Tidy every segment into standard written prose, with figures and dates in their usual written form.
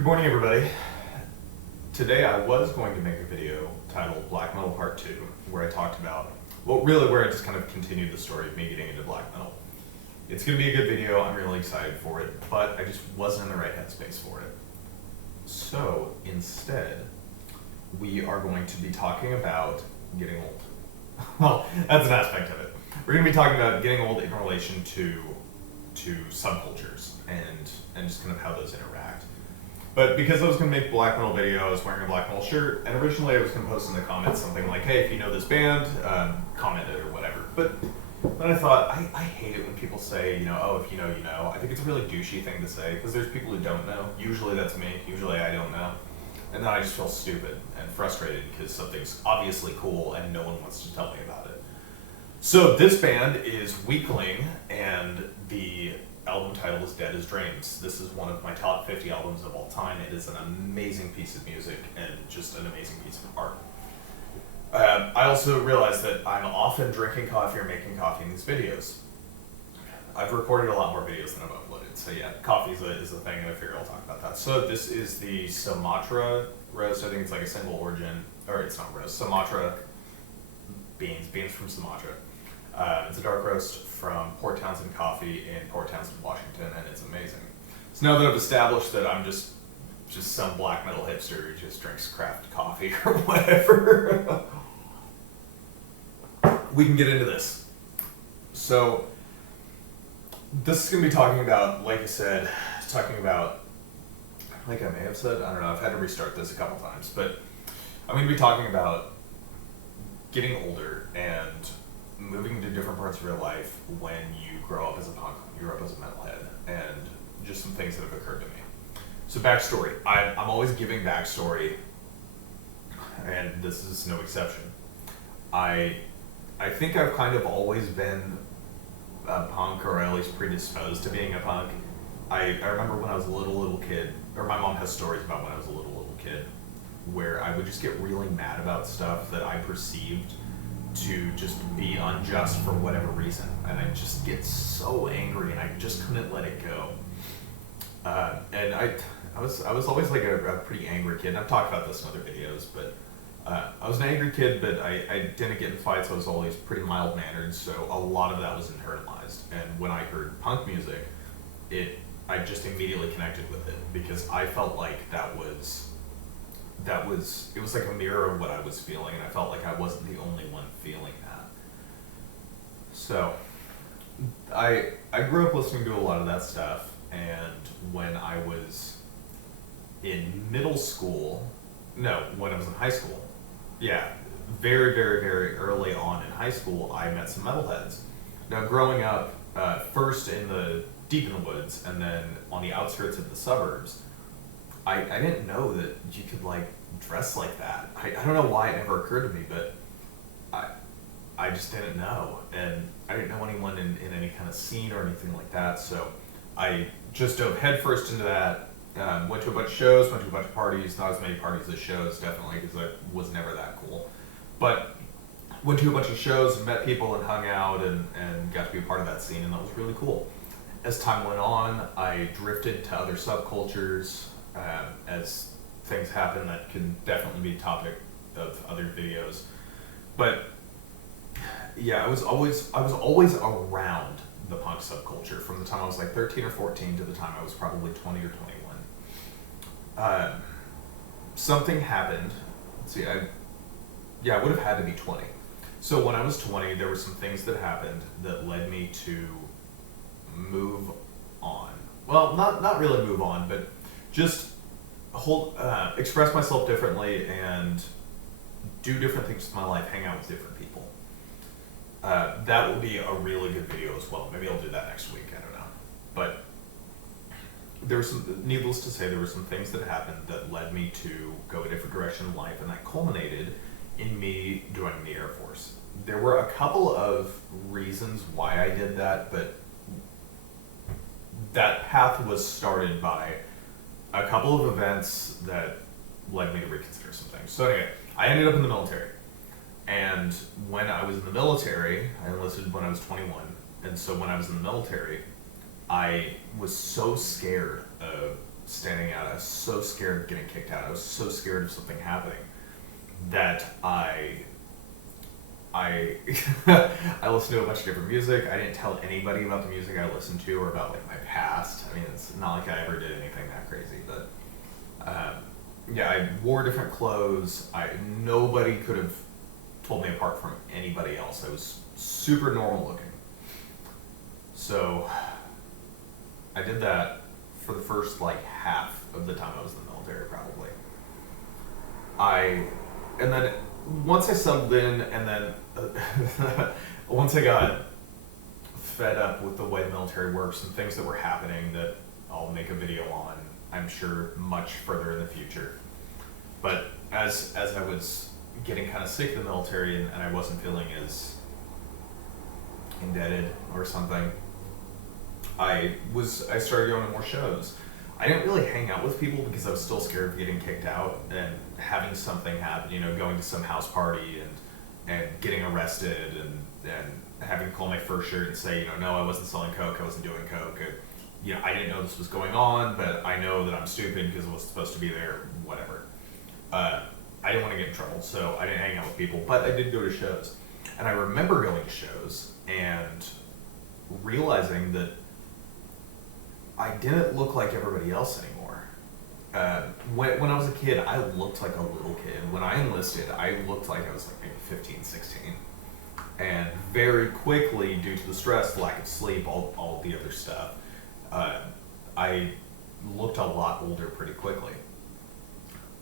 Good morning, everybody. Today I was going to make a video titled Black Metal Part 2, where I talked about, where I just kind of continued the story of me getting into black metal. It's going to be a good video, I'm really excited for it, but I just wasn't in the right headspace for it. So, instead, we are going to be talking about getting old. Well, that's an aspect of it. We're going to be talking about getting old in relation to subcultures and just kind of how those interact. But because I was going to make black metal video, I was wearing a black metal shirt, and originally I was going to post in the comments something like, hey, if you know this band, comment it or whatever. But then I thought, I hate it when people say, oh, if you know, you know. I think it's a really douchey thing to say, because there's people who don't know. Usually that's me. Usually I don't know. And then I just feel stupid and frustrated because something's obviously cool and no one wants to tell me about it. So this band is Weakling, and the album title is Dead as Dreams. This is one of my top 50 albums of all time. It is an amazing piece of music and just an amazing piece of art. I also realized that I'm often drinking coffee or making coffee in these videos. I've recorded a lot more videos than I've uploaded, so yeah, coffee is a thing, and I figure I'll talk about that. So this is the Sumatra roast. I think it's like a single origin, or it's not roast, Sumatra beans from Sumatra. It's a dark roast from Port Townsend Coffee in Port Townsend, Washington, and it's amazing. So now that I've established that I'm just some black metal hipster who just drinks craft coffee or whatever, we can get into this. So this is going to be talking about, like I said, like I may have said, I don't know, I've had to restart this a couple times, but I'm going to be talking about getting older and moving to different parts of your life when you grow up as a punk, you grow up as a metalhead, and just some things that have occurred to me. So backstory, I'm always giving backstory, and this is no exception. I think I've kind of always been a punk, or at least predisposed to being a punk. I remember when I was a little kid, or my mom has stories about when I was a little kid, where I would just get really mad about stuff that I perceived to just be unjust for whatever reason, and I just get so angry, and I just couldn't let it go. And I was always like a pretty angry kid. And I've talked about this in other videos, but I was an angry kid, but I didn't get in fights. I was always pretty mild mannered, so a lot of that was internalized. And when I heard punk music, I just immediately connected with it because I felt like it was like a mirror of what I was feeling, and I felt like I wasn't the only one feeling that. So I grew up listening to a lot of that stuff, and when I was in when I was in high school, very, very, very early on in high school, I met some metalheads. Now, growing up, first deep in the woods, and then on the outskirts of the suburbs, I didn't know that you could dress like that. I don't know why it never occurred to me, but I just didn't know, and I didn't know anyone in any kind of scene or anything like that, so I just dove headfirst into that. Went to a bunch of shows, went to a bunch of parties, not as many parties as shows, definitely, because I was never that cool. But went to a bunch of shows and met people and hung out and got to be a part of that scene, and that was really cool. As time went on, I drifted to other subcultures, as things happen that can definitely be a topic of other videos. But yeah, I was always around the punk subculture from the time I was 13 or 14 to the time I was probably 20 or 21. Something happened. Let's see, I would have had to be 20. So when I was 20, there were some things that happened that led me to move on. Well, not really move on, but just express myself differently and do different things with my life, hang out with different people. That will be a really good video as well. Maybe I'll do that next week, I don't know. But needless to say, there were some things that happened that led me to go a different direction in life, and that culminated in me joining the Air Force. There were a couple of reasons why I did that, but that path was started by a couple of events that led me to reconsider some things. So anyway, I ended up in the military. And when I was in the military, I enlisted when I was 21. And so when I was in the military, I was so scared of standing out. I was so scared of getting kicked out. I was so scared of something happening that I I listened to a bunch of different music. I didn't tell anybody about the music I listened to or about like my past. I mean, it's not like I ever did anything that crazy, but yeah, I wore different clothes. Nobody could have told me apart from anybody else. I was super normal looking. So I did that for the first like half of the time I was in the military, probably. And then once I settled in, and then once I got fed up with the way the military works and things that were happening that I'll make a video on, I'm sure, much further in the future. But as I was getting kind of sick of the military and I wasn't feeling as indebted or something, I started going to more shows. I didn't really hang out with people because I was still scared of getting kicked out and having something happen, you know, going to some house party and getting arrested and having to call my first shirt and say, you know, no, I wasn't selling coke, I wasn't doing coke. You know, I didn't know this was going on, but I know that I'm stupid because I was supposed to be there, whatever. I didn't want to get in trouble, so I didn't hang out with people, but I did go to shows. And I remember going to shows and realizing that I didn't look like everybody else anymore. When I was a kid, I looked like a little kid. When I enlisted, I looked like I was like maybe 15, 16. And very quickly, due to the stress, lack of sleep, all the other stuff, I looked a lot older pretty quickly.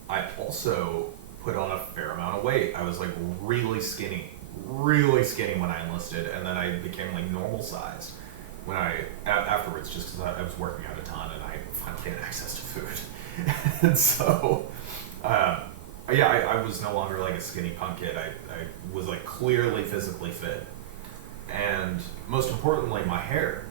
I also put on a fair amount of weight. I was like really skinny when I enlisted, and then I became like normal sized when afterwards, just because I was working out a ton and I finally had access to food. And so, yeah, I was no longer like a skinny punk kid. I was like clearly physically fit. And most importantly, my hair.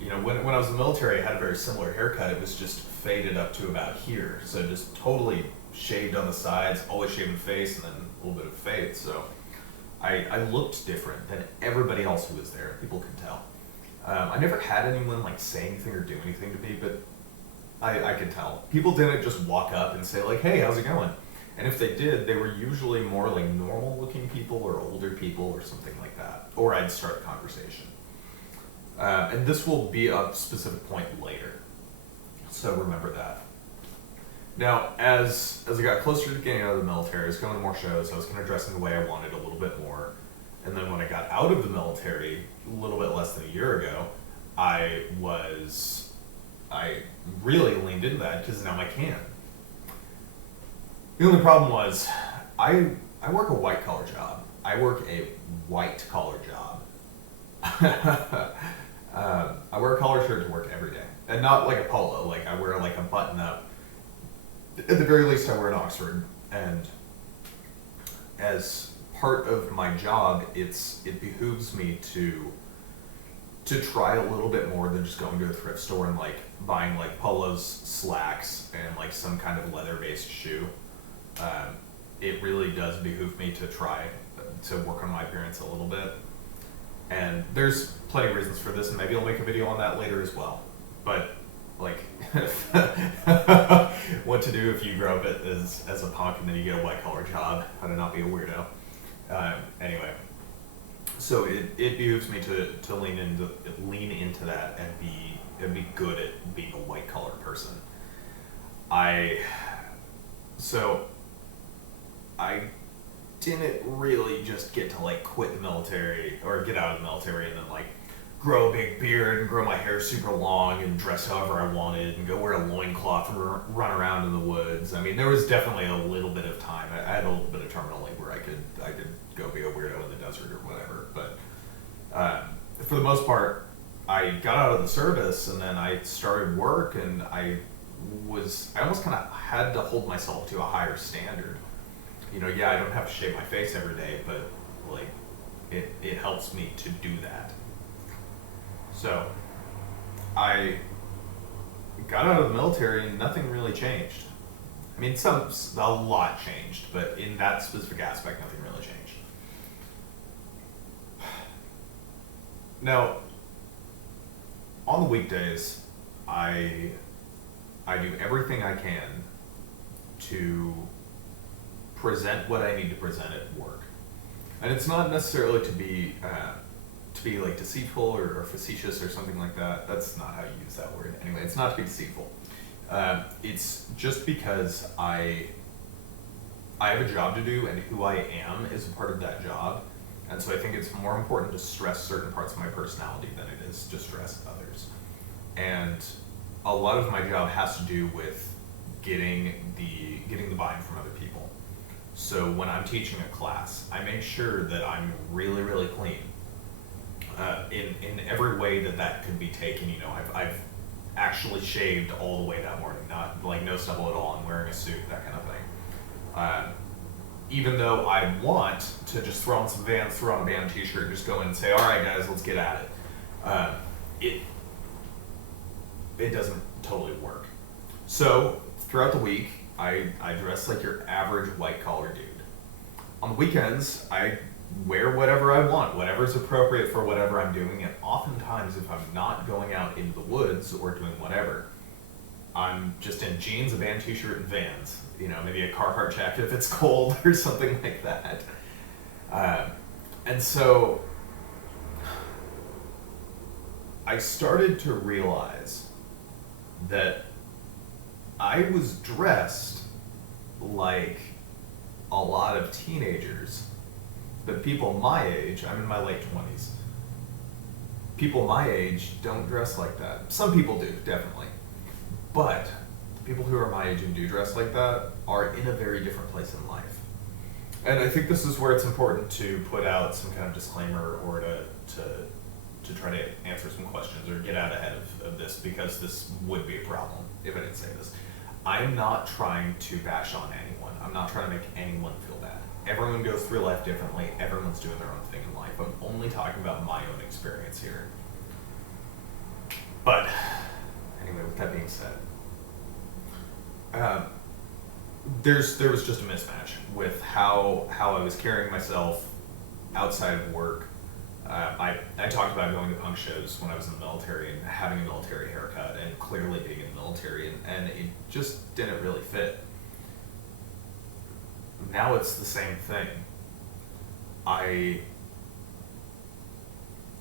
You know, when I was in the military, I had a very similar haircut. It was just faded up to about here. So just totally shaved on the sides, always shaving the face, and then a little bit of fade. So I looked different than everybody else who was there. People could tell. I never had anyone like say anything or do anything to me, but I could tell. People didn't just walk up and say like, hey, how's it going? And if they did, they were usually more like normal looking people or older people or something like that. Or I'd start a conversation. And this will be a specific point later. So remember that. Now, as I got closer to getting out of the military, I was going to more shows, I was kind of dressing the way I wanted a little bit more. And then when I got out of the military, a little bit less than a year ago, I really leaned into that because now I can. The only problem was, I work a white collar job. I work a white collar job. I wear a collared shirt to work every day. And not like a polo, like I wear like a button up. At the very least I wear an Oxford. And as part of my job, it behooves me to try a little bit more than just going to a thrift store and like buying like polos, slacks, and like some kind of leather-based shoe. It really does behoove me to try to work on my appearance a little bit. And there's plenty of reasons for this, and maybe I'll make a video on that later as well. But like, what to do if you grow up as a punk and then you get a white collar job, how to not be a weirdo. Anyway, so it behooves me to lean into that and be good at being a white collar person. I didn't really just get to like quit the military or get out of the military and then like grow a big beard and grow my hair super long and dress however I wanted and go wear a loincloth and run around in the woods. I mean, there was definitely a little bit of time. I had a little bit of terminal where I could go be a weirdo in the desert or whatever. But for the most part, I got out of the service and then I started work, and I almost kind of had to hold myself to a higher standard. You know, yeah, I don't have to shave my face every day, but like it helps me to do that. So I got out of the military and nothing really changed. I mean, a lot changed, but in that specific aspect, nothing really changed. Now, on the weekdays, I I do everything I can to present what I need to present at work. And it's not necessarily to be like deceitful or facetious or something like that. That's not how you use that word. Anyway, it's not to be deceitful. It's just because I have a job to do, and who I am is a part of that job. And so I think it's more important to stress certain parts of my personality than it is to stress others. And a lot of my job has to do with getting the buy-in from other people. So when I'm teaching a class, I make sure that I'm really, really clean in every way that could be taken. You know, I've actually shaved all the way that morning, not like no stubble at all. I'm wearing a suit, that kind of thing. Even though I want to just throw on some Vans, throw on a band t-shirt, just go in and say, all right guys, let's get at it. It doesn't totally work. So throughout the week, I dress like your average white collar dude. On the weekends, I wear whatever I want, whatever's appropriate for whatever I'm doing, and oftentimes if I'm not going out into the woods or doing whatever, I'm just in jeans, a band t-shirt, and Vans. You know, maybe a Carhartt jacket if it's cold or something like that. And so I started to realize that I was dressed like a lot of teenagers, but people my age, I'm in my late 20s, people my age don't dress like that. Some people do, definitely. But people who are my age and do dress like that are in a very different place in life. And I think this is where it's important to put out some kind of disclaimer or to try to answer some questions or get out ahead of this, because this would be a problem if I didn't say this. I'm not trying to bash on anyone. I'm not trying to make anyone feel bad. Everyone goes through life differently. Everyone's doing their own thing in life. I'm only talking about my own experience here. But anyway, with that being said, there was just a mismatch with how I was carrying myself outside of work. I talked about going to punk shows when I was in the military and having a military haircut and clearly being in the military, and it just didn't really fit. Now it's the same thing. I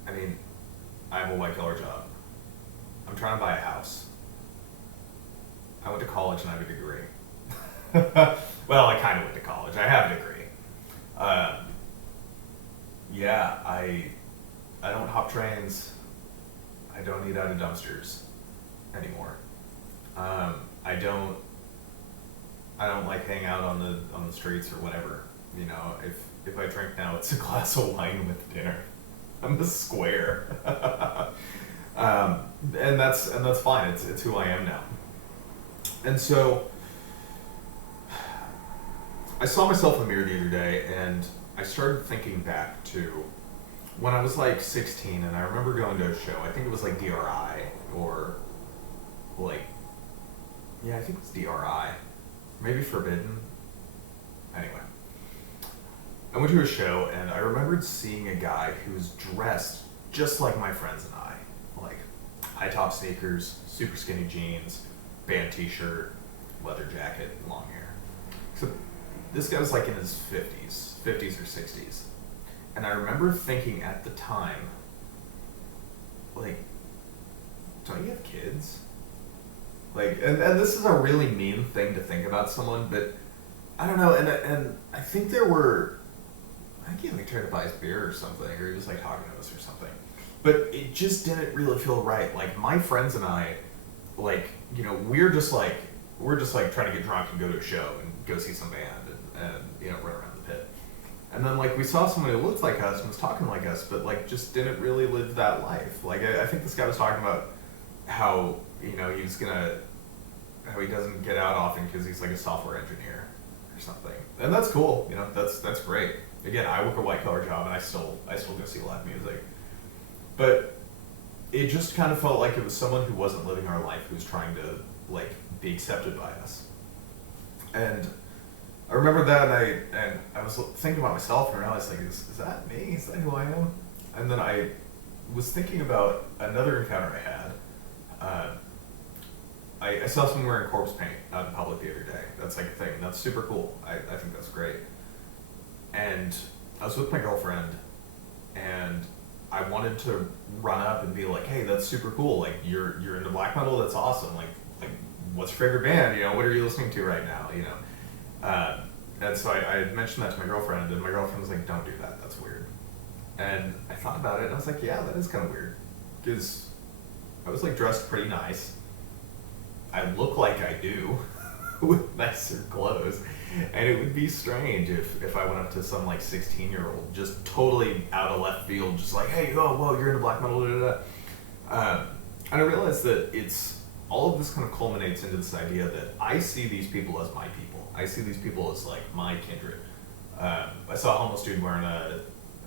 mean, I have a white collar job. I'm trying to buy a house. I went to college and I have a degree. Well, I kind of went to college. I have a degree. Yeah, I don't hop trains. I don't eat out of dumpsters anymore. I don't like hang out on the streets or whatever. You know, if I drink now, it's a glass of wine with dinner. I'm a square. And that's fine. It's who I am now. And so I saw myself in the mirror the other day, and I started thinking back to when I was like 16, and I remember going to a show. I think it was like DRI, or like, yeah, I think it was DRI, maybe Forbidden. Anyway, I went to a show, and I remembered seeing a guy who was dressed just like my friends and I, like high top sneakers, super skinny jeans, band t-shirt, leather jacket, long hair. So this guy was like in his 50s or 60s. And I remember thinking at the time, like, don't you have kids? Like, and this is a really mean thing to think about someone, but I don't know, and I think he like tried to buy us beer or something, or he was like talking to us or something. But it just didn't really feel right. Like, my friends and I, like, you know, we're just like trying to get drunk and go to a show and go see some band and you know, run around the pit. And then, like, we saw someone who looked like us and was talking like us, but, like, just didn't really live that life. Like, I think this guy was talking about how, you know, how he doesn't get out often because he's, like, a software engineer or something. And that's cool, you know, that's great. Again, I work a white-collar job, and I still go see live music. But it just kind of felt like it was someone who wasn't living our life, who was trying to, like, be accepted by us. And I remember that, and I was thinking about myself, and I realized, like, is that me? Is that who I am? And then I was thinking about another encounter I had. I saw someone wearing corpse paint out in public the other day. That's like a thing. That's super cool. I think that's great. And I was with my girlfriend, and I wanted to run up and be like, hey, that's super cool. Like, you're into black metal. That's awesome. Like what's your favorite band? You know, what are you listening to right now? You know, and so I had mentioned that to my girlfriend, and my girlfriend was like, don't do that. That's weird. And I thought about it, and I was like, yeah, that is kind of weird, because I was like dressed pretty nice. I look like I do with nicer clothes, and it would be strange if I went up to some like 16-year-old just totally out of left field, just like, hey, oh, whoa, you're into black metal, da da da. And I realized that all of this kind of culminates into this idea that I see these people as my people. I see these people as like my kindred. I saw a homeless dude wearing I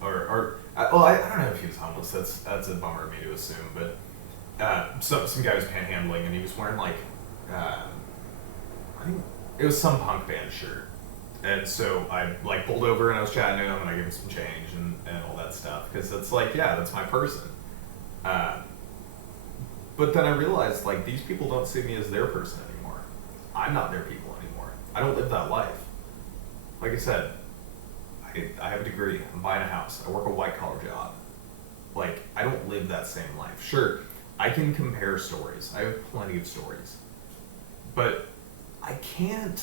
don't know if he was homeless. That's a bummer of me to assume, but some guy was panhandling, and he was wearing like I think it was some punk band shirt. And so I like pulled over and I was chatting to him, and I gave him some change and all that stuff, because it's like, yeah, that's my person. But then I realized, like, these people don't see me as their person anymore. I'm not their people anymore. I don't live that life. Like I said, I have a degree. I'm buying a house. I work a white-collar job. Like, I don't live that same life. Sure, I can compare stories. I have plenty of stories. But I can't,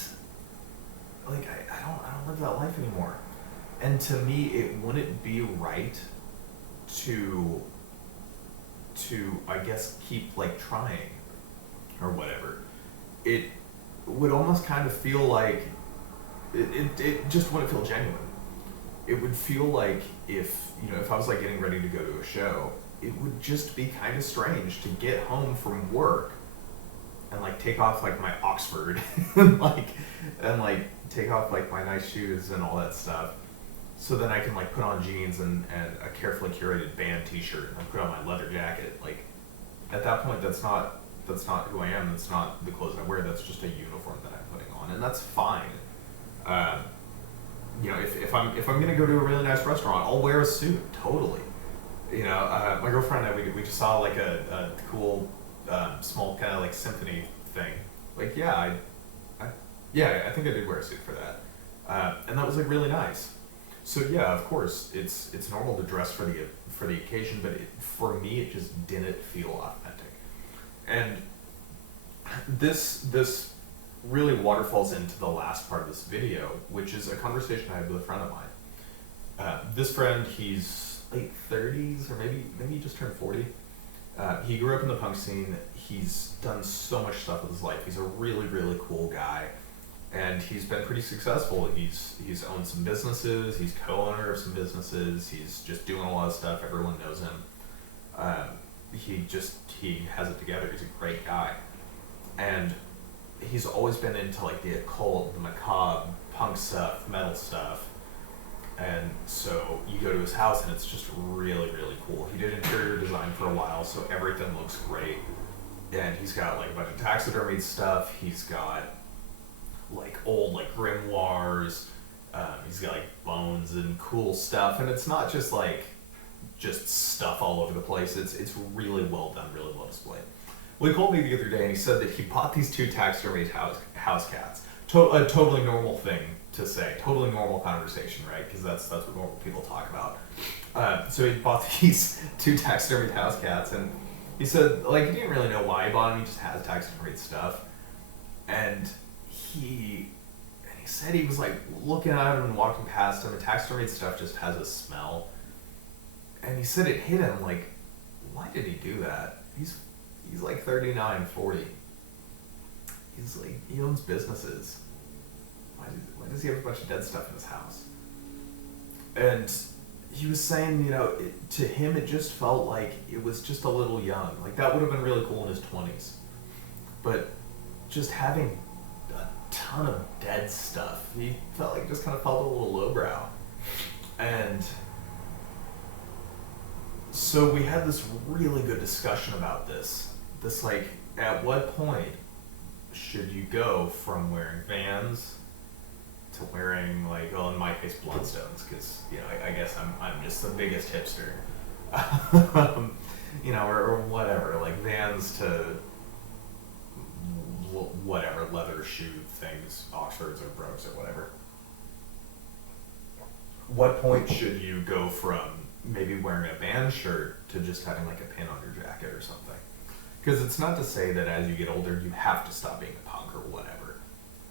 like, I don't live that life anymore. And to me, it wouldn't be right to I guess keep like trying or whatever. It would almost kind of feel like it just wouldn't feel genuine. It would feel like if I was like getting ready to go to a show, it would just be kind of strange to get home from work and like take off like my Oxford and like take off like my nice shoes and all that stuff. So then I can like put on jeans and a carefully curated band t-shirt, and I put on my leather jacket. Like, at that point, that's not who I am. That's not the clothes I wear. That's just a uniform that I'm putting on, and that's fine. If I'm gonna go to a really nice restaurant, I'll wear a suit. Totally. My girlfriend and I, we just saw like a cool small kind of like symphony thing. Like, I think I did wear a suit for that, and that was like really nice. So yeah, of course, it's normal to dress for the occasion, but for me, it just didn't feel authentic. And this really waterfalls into the last part of this video, which is a conversation I had with a friend of mine. This friend, he's late 30s, or maybe he just turned 40. He grew up in the punk scene. He's done so much stuff with his life. He's a really, really cool guy. And he's been pretty successful. He's owned some businesses. He's co-owner of some businesses. He's just doing a lot of stuff. Everyone knows him. He has it together. He's a great guy. And he's always been into like the occult, the macabre, punk stuff, metal stuff. And so you go to his house and it's just really, really cool. He did interior design for a while, so everything looks great. And he's got like a bunch of taxidermied stuff. He's got like old like grimoires. He's got like bones and cool stuff, and it's not just like stuff all over the place. It's really well done, really well displayed. Well, he called me the other day and he said that he bought these 2 taxidermied house cats. A totally normal thing to say, totally normal conversation, right? Because that's what normal people talk about. So he bought these 2 taxidermied house cats, and he said like he didn't really know why he bought them. He just has taxidermied stuff, and he said he was like looking at him and walking past him, and taxidermied stuff just has a smell. And he said it hit him like, why did he do that? He's like 39, 40. He's like, he owns businesses. Why does he have a bunch of dead stuff in his house? And he was saying, to him it just felt like it was just a little young. Like, that would have been really cool in his 20s. But just having a ton of dead stuff, he felt like it just kind of felt a little lowbrow. And so we had this really good discussion about this. Like, at what point should you go from wearing Vans to wearing, like, well, in my case, Bloodstones, because, I guess I'm just the biggest hipster. or whatever, like Vans to whatever, leather shoe things, Oxfords or Brogues or whatever. What point should you go from maybe wearing a band shirt to just having like a pin on your jacket or something? Because it's not to say that as you get older you have to stop being a punk or whatever.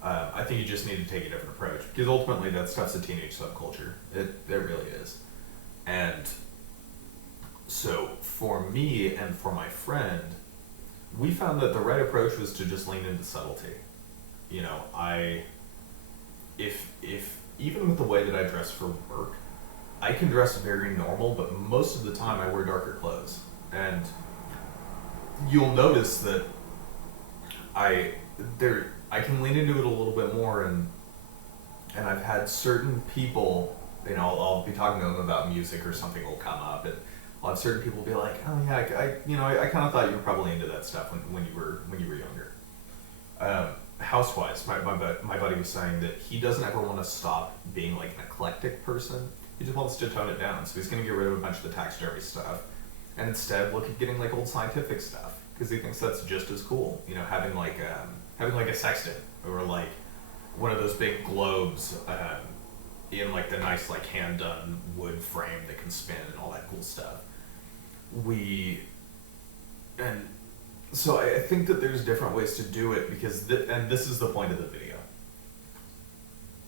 I think you just need to take a different approach, because ultimately that stuff's a teenage subculture. It really is. And so for me and for my friend, we found that the right approach was to just lean into subtlety. You know, if even with the way that I dress for work, I can dress very normal, but most of the time I wear darker clothes. And you'll notice that I can lean into it a little bit more, and I've had certain people, you know, I'll be talking to them about music or something will come up, and I'll have certain people be like, oh yeah, I kind of thought you were probably into that stuff when you were younger. Housewise, my buddy was saying that he doesn't ever want to stop being like an eclectic person. He just wants to tone it down, so he's going to get rid of a bunch of the taxidermy stuff and instead look at getting like old scientific stuff, because he thinks that's just as cool. You know, having like a sextant or like one of those big globes in like the nice like hand done wood frame that can spin and all that cool stuff. And so I think that there's different ways to do it, because and this is the point of the video.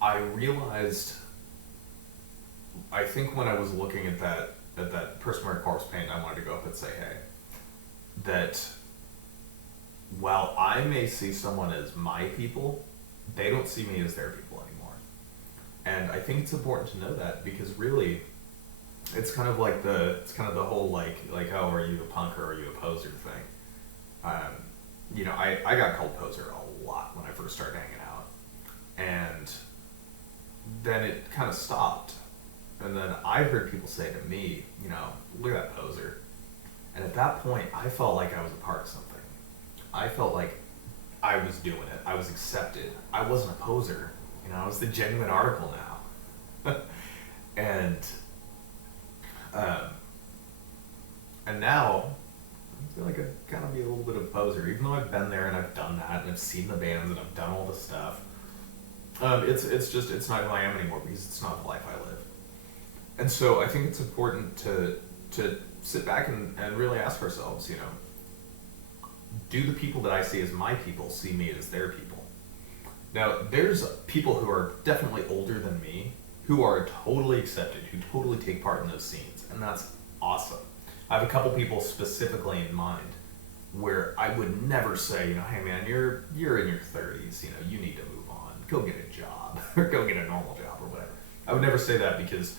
I realized, I think when I was looking at that person wearing corpse paint, I wanted to go up and say, hey, that while I may see someone as my people, they don't see me as their people anymore. And I think it's important to know that, because really, it's kind of the whole like oh, are you a punk or are you a poser thing. You know, I got called poser a lot when I first started hanging out, and then it kind of stopped. And then I heard people say to me, you know, look at that poser. And at that point, I felt like I was a part of something. I felt like I was doing it. I was accepted. I wasn't a poser. You know, I was the genuine article now. And now, I feel like I kind of be a little bit of a poser, even though I've been there and I've done that and I've seen the bands and I've done all the stuff. It's not who I am anymore, because it's not the life I live. And so I think it's important to sit back and really ask ourselves, you know, do the people that I see as my people see me as their people? Now, there's people who are definitely older than me who are totally accepted, who totally take part in those scenes, and that's awesome. I have a couple people specifically in mind where I would never say, you know, hey man, you're in your 30s, you know, you need to move on, go get a job, or go get a normal job, or whatever. I would never say that, because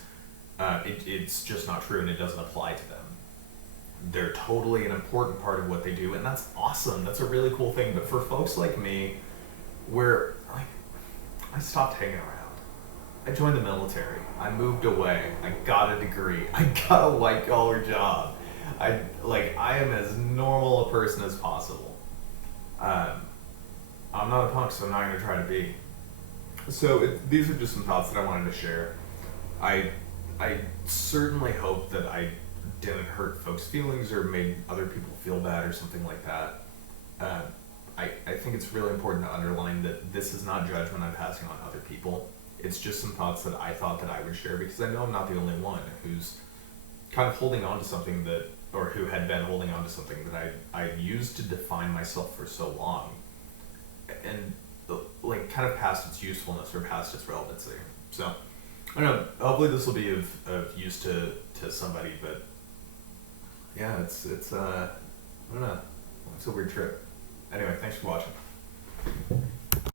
it's just not true and it doesn't apply to them. They're totally an important part of what they do, and that's awesome. That's a really cool thing. But for folks like me, where like I stopped hanging around, I joined the military, I moved away, I got a degree, I got a white collar job. I am as normal a person as possible. I'm not a punk, so I'm not going to try to be. So these are just some thoughts that I wanted to share. I certainly hope that I didn't hurt folks' feelings or made other people feel bad or something like that. I think it's really important to underline that this is not judgment I'm passing on other people. It's just some thoughts that I thought that I would share, because I know I'm not the only one who's kind of holding on to something that, or who had been holding on to something that I used to define myself for so long, and like kind of past its usefulness or past its relevancy. So I don't know, hopefully this will be of use to somebody, but yeah, it's I don't know, it's a weird trip. Anyway, thanks for watching.